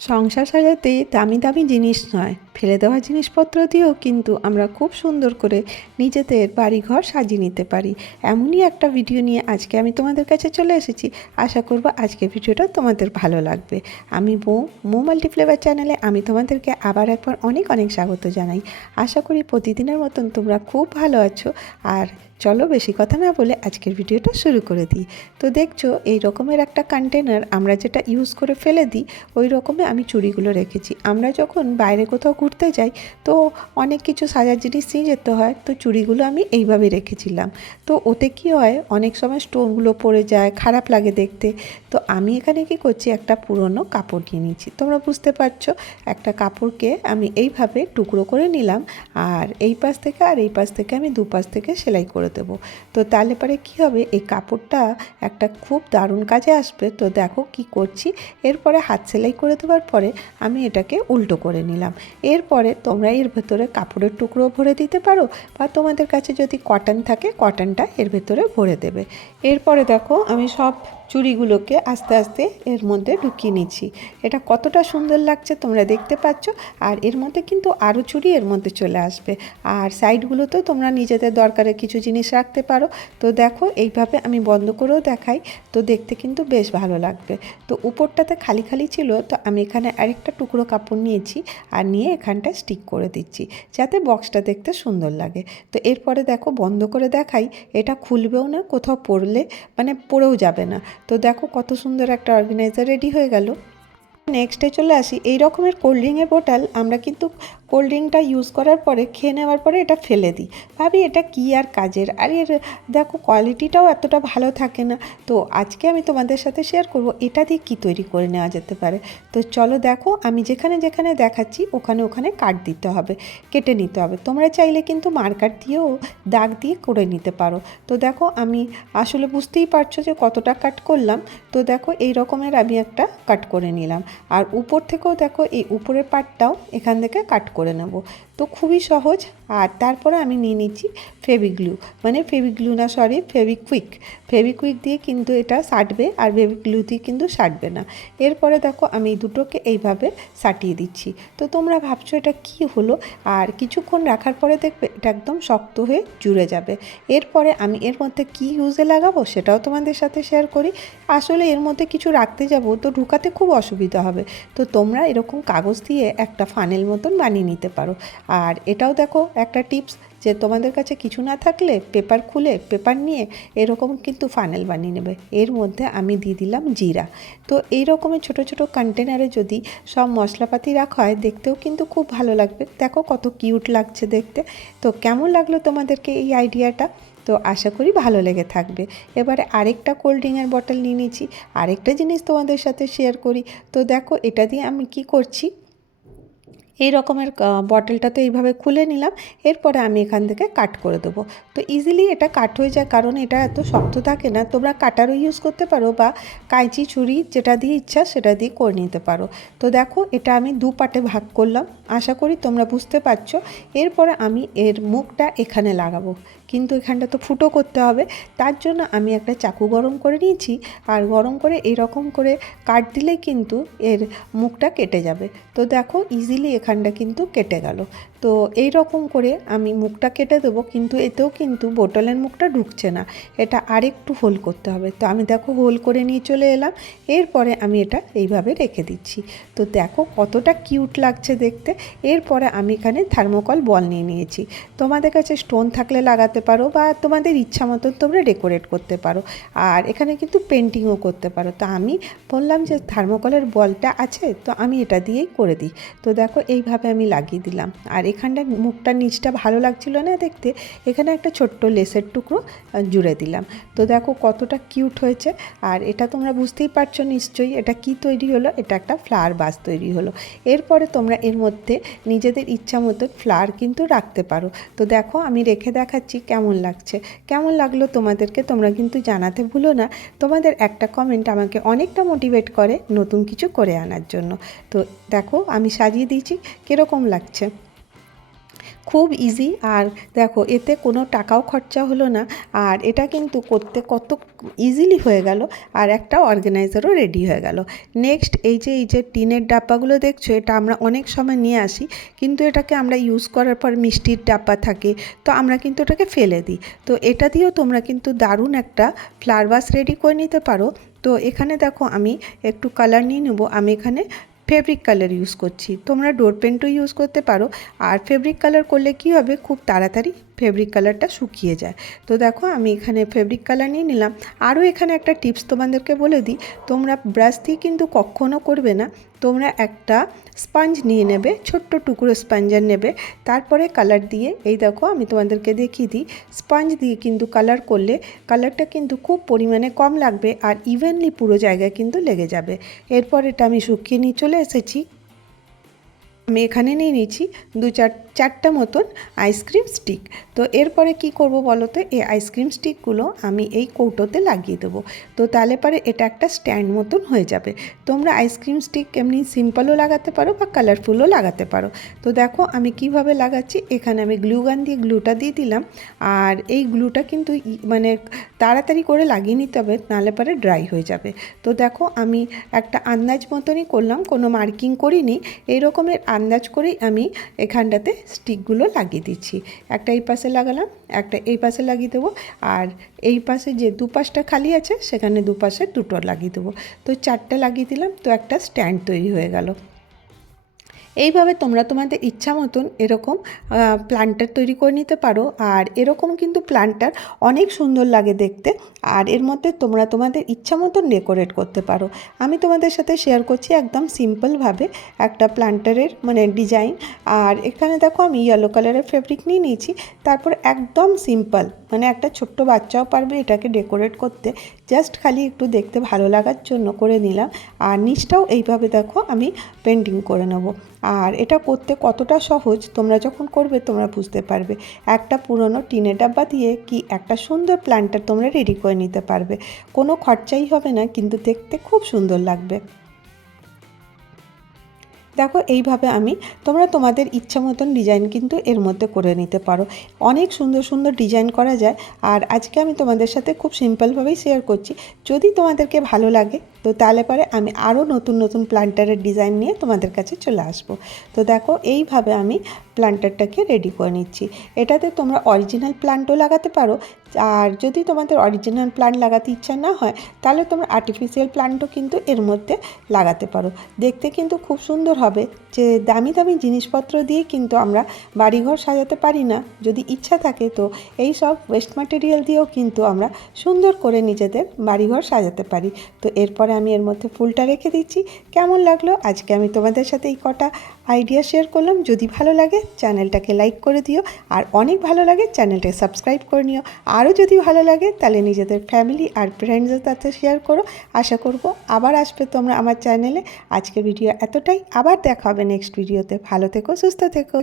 সংসার সাজাতে দামি দামি জিনিস নয়। ফেলে দেওয়া জিনিসপত্র দিয়েও কিন্তু আমরা খুব সুন্দর করে নিজেদের বাড়িঘর সাজিয়ে নিতে পারি। এমনই একটা ভিডিও নিয়ে আজকে আমি তোমাদের কাছে চলে এসেছি। আশা করব আজকের ভিডিওটা তোমাদের ভালো লাগবে। আমি মো মো মাল্টিফ্লেভার চ্যানেলে আমি তোমাদেরকে আবার একবার অনেক অনেক স্বাগত জানাই। আশা করি প্রতিদিনের মতন তোমরা খুব ভালো আছো। আর চলো বেশি কথা না বলে আজকের ভিডিওটা শুরু করে দিই। তো দেখছ, এই রকমের একটা কন্টেনার আমরা যেটা ইউজ করে ফেলে দিই, ওই রকমে আমি চুড়িগুলো রেখেছি। আমরা যখন বাইরে কোথাও ঘুরতে যাই, তো অনেক কিছু সাজার জিনিস নিয়ে যেতে হয়, তো চুড়িগুলো আমি এইভাবে রেখেছিলাম। তো ওতে কি হয়, অনেক সময় স্টোনগুলো পড়ে যায়, খারাপ লাগে দেখতে। তো আমি এখানে কি করছি, একটা পুরনো কাপড় নিয়ে নিচ্ছি তোমরা বুঝতে পারছ, একটা কাপড়কে আমি এইভাবে টুকরো করে নিলাম, আর এই পাশ থেকে আর এই পাশ থেকে আমি দুপাশ থেকে সেলাই করে দেবো। তো তাহলে পরে কি হবে? এই কাপড়টা একটা খুব দারুণ কাজে আসবে। তো দেখো কি করছি। এরপরে হাত সেলাই করে দেওয়ার পরে আমি এটাকে উল্টো করে নিলাম। এরপরে তোমরা এর ভেতরে কাপড়ের টুকরো ভরে দিতে পারো বা তোমাদের কাছে যদি কটন থাকে কটনটা এর ভেতরে ভরে দেবে। এরপরে দেখো আমি সব চুড়িগুলোকে আস্তে আস্তে এর মধ্যে ঢুকিয়ে নিচ্ছি। এটা কতটা সুন্দর লাগছে তোমরা দেখতে পাচ্ছ, আর এর মধ্যে কিন্তু আরও চুড়ি এর মধ্যে চলে আসবে। আর সাইডগুলোতেও তোমরা নিজেদের দরকারে কিছু জিনিস রাখতে পারো। তো দেখো, এইভাবে আমি বন্ধ করেও দেখাই, তো দেখতে কিন্তু বেশ ভালো লাগবে। তো উপরটাতে খালি খালি ছিল, তো আমি এখানে আরেকটা টুকরো কাপড় নিয়েছি আর নিয়ে এখানটা স্টিক করে দিচ্ছি, যাতে বক্সটা দেখতে সুন্দর লাগে। তো এরপরে দেখো, বন্ধ করে দেখাই, এটা খুলবেও না, কোথাও পড়লে মানে পড়েও যাবে না। তো দেখো কত সুন্দর একটা অর্গানাইজার রেডি হয়ে গেল। নেক্সটে চলে আসি। এই রকমের কোল্ড ড্রিঙ্কের বোটাল আমরা কিন্তু কোল্ড ড্রিঙ্কটা ইউজ করার পরে, খেয়ে নেওয়ার পরে এটা ফেলে দিই। ভাবি, এটা কী আর কাজের? আর, এর দেখো কোয়ালিটিটাও এতটা ভালো থাকে না। তো আজকে আমি তোমাদের সাথে শেয়ার করব, এটা দিয়ে কী তৈরি করে নেওয়া যেতে পারে? তো চলো দেখো, আমি যেখানে যেখানে দেখাচ্ছি, ওখানে ওখানে কাট দিতে হবে, কেটে নিতে হবে। তোমরা চাইলে কিন্তু মার্কার দিয়েও দাগ দিয়ে করে নিতে পারো। তো দেখো, আমি আসলে বুঝতেই পারছ যে কতটা কাট করলাম। তো দেখো, এই রকমের আমি একটা কাট করে নিলাম। আর উপর থেকেও দেখো, এই উপরের পার্টটাও এখান থেকে কাট করে নেব। তো খুবই সহজ। আর তারপরে আমি নিয়ে নিচ্ছি ফেভিগ্লু মানে ফেভিগ্লু না সরি ফেভিকুইক ফেভিকুইক দিয়ে কিন্তু এটা সাটবে আর ফেভিগ্লু দিয়ে কিন্তু সাটবে না। এরপরে দেখো আমি দুটোকে এইভাবে সাটিয়ে দিচ্ছি। তো তোমরা ভাবছ এটা কি হলো? আর কিছুক্ষণ রাখার পরে দেখবে এটা একদম শক্ত হয়ে জুড়ে যাবে। এরপরে আমি এর মধ্যে কি ইউজে লাগাবো সেটাও তোমাদের সাথে শেয়ার করি। আসলে এর মধ্যে কিছু রাখতে যাব তো ঢুকাতে খুব অসুবিধা হবে। তো তোমরা এরকম কাগজ দিয়ে একটা ফানেল মতন বানিয়ে নিতে পারো। আর এটাও দেখো একটা টিপস যে তোমাদের কাছে কিছু না থাকলে পেপার খুলে পেপার নিয়ে এরকম কিন্তু ফানেল বানিয়ে নেবে। এর মধ্যে আমি দিয়ে দিলাম জিরা। তো এই রকমের ছোটো ছোটো কন্টেনারে যদি সব মশলাপাতি রাখা হয়, দেখতেও কিন্তু খুব ভালো লাগবে। দেখো কত কিউট লাগছে দেখতে। তো কেমন লাগল তোমাদেরকে এই আইডিয়াটা তো আশা করি ভালো লেগে থাকবে। এবারে আরেকটা কোল্ড ড্রিঙ্কের বটল নিয়ে নিয়েছি আরেকটা জিনিস তোমাদের সাথে শেয়ার করি। তো দেখো এটা দিয়ে আমি কি করছি? এই রকমের বটলটা তো এইভাবে খুলে নিলাম, এরপরে আমি এখান থেকে কাট করে দেবো। তো ইজিলি এটা কাট হয়ে যায়, কারণ এটা এত শক্ত থাকে না, তোমরা কাটারও ইউজ করতে পারো বা কাঁচি, ছুরি যেটা দিয়ে ইচ্ছা সেটা দিয়ে করে নিতে পারো। তো দেখো, এটা আমি দু পাটে ভাগ করলাম, আশা করি তোমরা বুঝতে পারছ। এরপরে আমি এর মুখটা এখানে লাগাবো। কিন্তু এখানটা তো ফুটো করতে হবে। তার জন্য আমি একটা চাকু গরম করে নিয়েছি। আর গরম করে এরকম করে কাট দিলে কিন্তু এর মুখটা কেটে যাবে। তো দেখো ইজিলি এখানটা কিন্তু কেটে গেল। তো এই রকম করে আমি মুখটা কেটে দেবো, কিন্তু এতেও কিন্তু বোটলের মুখটা ঢুকছে না। এটা আরেকটু হোল করতে হবে। তো আমি দেখো হোল করে নিয়ে চলে এলাম। এরপরে আমি এটা এইভাবে রেখে দিচ্ছি। তো দেখো কতটা কিউট লাগছে দেখতে। এরপরে আমি এখানে থার্মোকল বল নিয়ে নিয়েছি। তোমাদের কাছে স্টোন থাকলে লাগাতে পারো বা তোমাদের ইচ্ছা মতন তোমরা ডেকোরেট করতে পারো। আর এখানে কিন্তু পেন্টিংও করতে পারো। তো আমি বললাম যে থার্মোকলের বলটা আছে, তো আমি এটা দিয়েই করে দিই। তো দেখো এইভাবে আমি লাগিয়ে দিলাম। আর এখানটা মুখটা নিচটা ভালো লাগছিল না দেখতে, এখানে একটা ছোট্ট লেসের টুকরো জুড়ে দিলাম। তো দেখো কতটা কিউট হয়েছে, আর এটা তোমরা বুঝতেই পারছ নিশ্চয়ই এটা কি তৈরি হলো, এটা একটা ফ্লাওয়ার বাস তৈরি হলো। এরপরে তোমরা এর মধ্যে নিজেদের ইচ্ছা মতো ফ্লাওয়ার কিন্তু রাখতে পারো। তো দেখো আমি রেখে দেখাচ্ছি কেমন লাগছে। কেমন লাগল তোমাদেরকে তোমরা কিন্তু জানাতে ভুলো না। তোমাদের একটা কমেন্ট আমাকে অনেকটা মোটিভেট করে নতুন কিছু করে আনার জন্য। তো দেখো আমি সাজিয়ে দিয়েছি, কীরকম লাগছে? খুব ইজি আর দেখো, এতে কোনো টাকাও খরচা হলো না। আর এটা কিন্তু করতে কত ইজিলি হয়ে গেল আর একটা অর্গানাইজারও রেডি হয়ে গেল। নেক্সট এই যে এই যে টিনের ডাব্বাগুলো দেখছ, এটা আমরা অনেক সময় নিয়ে আসি। কিন্তু এটাকে আমরা ইউজ করার পর মিষ্টির ডাব্বা থাকে, তো আমরা কিন্তু এটাকে ফেলে দিই। তো এটা দিয়েও তোমরা কিন্তু দারুণ একটা ফ্লাওয়ার ভাস রেডি করে নিতে পারো। তো এখানে দেখো, আমি একটু কালার নিয়ে নেব। আমি এখানে ফেব্রিক কালার ইউজ করছি। তোমরা ডোর পেন্টও ইউজ করতে পারো। আর ফেব্রিক কালার করলে কি হবে? খুব তাড়াতাড়ি ফেব্রিক কালারটা শুকিয়ে যায়। তো দেখো আমি এখানে ফেব্রিক কালার নিয়ে নিলাম। আরও এখানে একটা টিপস তোমাদেরকে বলে দিই। তোমরা ব্রাশ দিয়ে কিন্তু কখনও করবে না। তোমরা একটা স্পঞ্জ নিয়ে নেবে, ছোট্ট টুকরো স্পঞ্জার নেবে। তারপরে কালার দিয়ে, এই দেখো আমি তোমাদেরকে দেখিয়ে দিই। স্পঞ্জ দিয়ে কিন্তু কালার করলে কালারটা কিন্তু খুব পরিমাণে কম লাগবে আর ইভেনলি পুরো জায়গায় কিন্তু লেগে যাবে। এরপর এটা আমি শুকিয়ে নিয়ে চলে এসেছি। আমি এখানে নিয়ে নিয়েছি দু চার, চারটা মতন আইসক্রিম স্টিক তো এরপরে কি করব বলো তো? এই আইসক্রিম স্টিকগুলো আমি এই কৌটোতে লাগিয়ে দেবো। তো তাহলে পরে এটা একটা স্ট্যান্ড মতন হয়ে যাবে। তোমরা আইসক্রিম স্টিক এমনি সিম্পলও লাগাতে পারো বা কালারফুলও লাগাতে পারো। তো দেখো আমি কীভাবে লাগাচ্ছি। এখানে আমি গ্লু গান দিয়ে গ্লুটা দিয়ে দিলাম। আর এই গ্লুটা কিন্তু মানে তাড়াতাড়ি করে লাগিয়ে নিতে হবে, নাহলে পরে ড্রাই হয়ে যাবে। তো দেখো আমি একটা আন্দাজ মতনই করলাম, কোনো মার্কিং করিনি। এই রকমের আন্দাজ করেই আমি এখানটাতে স্টিকগুলো লাগিয়ে দিচ্ছি। একটা এই পাশে লাগালাম, একটা এই পাশে লাগিয়ে দেবো আর এই পাশে যে দুপাশটা খালি আছে সেখানে দুপাশে দুটো লাগিয়ে দেবো। তো চারটে লাগিয়ে দিলাম, তো একটা স্ট্যান্ড তৈরি হয়ে গেল। এইভাবে তোমরা তোমাদের ইচ্ছা মতন এরকম প্লান্টার তৈরি করে নিতে পারো। আর এরকম কিন্তু প্ল্যান্টার অনেক সুন্দর লাগে দেখতে। আর এর মধ্যে তোমরা তোমাদের ইচ্ছা মতন ডেকোরেট করতে পারো। আমি তোমাদের সাথে শেয়ার করছি একদম সিম্পলভাবে একটা প্ল্যান্টারের মানে ডিজাইন আর এখানে দেখো আমি ইয়েলো কালারের ফেব্রিক নিয়ে নিয়েছি। তারপর একদম সিম্পল মানে একটা ছোট্ট বাচ্চাও পারবে এটাকে ডেকোরেট করতে। জাস্ট খালি একটু দেখতে ভালো লাগার জন্য করে নিলাম। আর নিচটাও এইভাবে দেখো আমি পেন্টিং করে নেব। আর এটা করতে কতটা সহজ, তোমরা যখন করবে তোমরা বুঝতে পারবে। একটা পুরনো টিনের ডাব্বা দিয়ে কি একটা সুন্দর প্ল্যান্টার তোমরা রেডি করে নিতে পারবে। কোনো খরচাই হবে না, কিন্তু দেখতে খুব সুন্দর লাগবে। দেখো, এইভাবে আমি তোমরা তোমাদের ইচ্ছা মতন ডিজাইন কিন্তু এর মধ্যে করে নিতে পারো। অনেক সুন্দর সুন্দর ডিজাইন করা যায়। আর আজকে আমি তোমাদের সাথে খুব সিম্পলভাবেই শেয়ার করছি। যদি তোমাদেরকে ভালো লাগে তো তাহলে পরে আমি আরও নতুন নতুন প্ল্যান্টারের ডিজাইন নিয়ে তোমাদের কাছে চলে আসব। তো দেখো, এইভাবে আমি প্ল্যান্টারটাকে রেডি করে নিচ্ছি। এটাতে তোমরা অরিজিনাল প্লান্টও লাগাতে পারো আর যদি তোমাদের অরিজিনাল প্লান্ট লাগাতে ইচ্ছা না হয়, তাহলে তোমরা আর্টিফিশিয়াল প্লান্টও কিন্তু এর মধ্যে লাগাতে পারো। দেখতে কিন্তু খুব সুন্দর হবে। যে দামি দামি জিনিসপত্র দিয়ে কিন্তু আমরা বাড়িঘর সাজাতে পারি না। যদি ইচ্ছা থাকে তো এই সব ওয়েস্ট ম্যাটেরিয়াল দিয়েও কিন্তু আমরা সুন্দর করে নিজেদের বাড়িঘর সাজাতে পারি। তো এরপরে আমি এর মধ্যে ফুলটা রেখে দিচ্ছি। কেমন লাগল? আজকে আমি তোমাদের সাথে এই কটা আইডিয়া শেয়ার করলাম। যদি ভালো লাগে চ্যানেলটাকে লাইক করে দিও। আর অনেক ভালো লাগে চ্যানেলটাকে সাবস্ক্রাইব করে নিও। আরও যদি ভালো লাগে, তাহলে নিজেদের ফ্যামিলি আর ফ্রেন্ডসদের সাথে শেয়ার করো। আশা করব আবার আসবে তোমরা আমার চ্যানেলে আজকে ভিডিও এতটাই। আবার দেখা হবে নেক্সট ভিডিওতে ভালো থেকো, সুস্থ থেকো।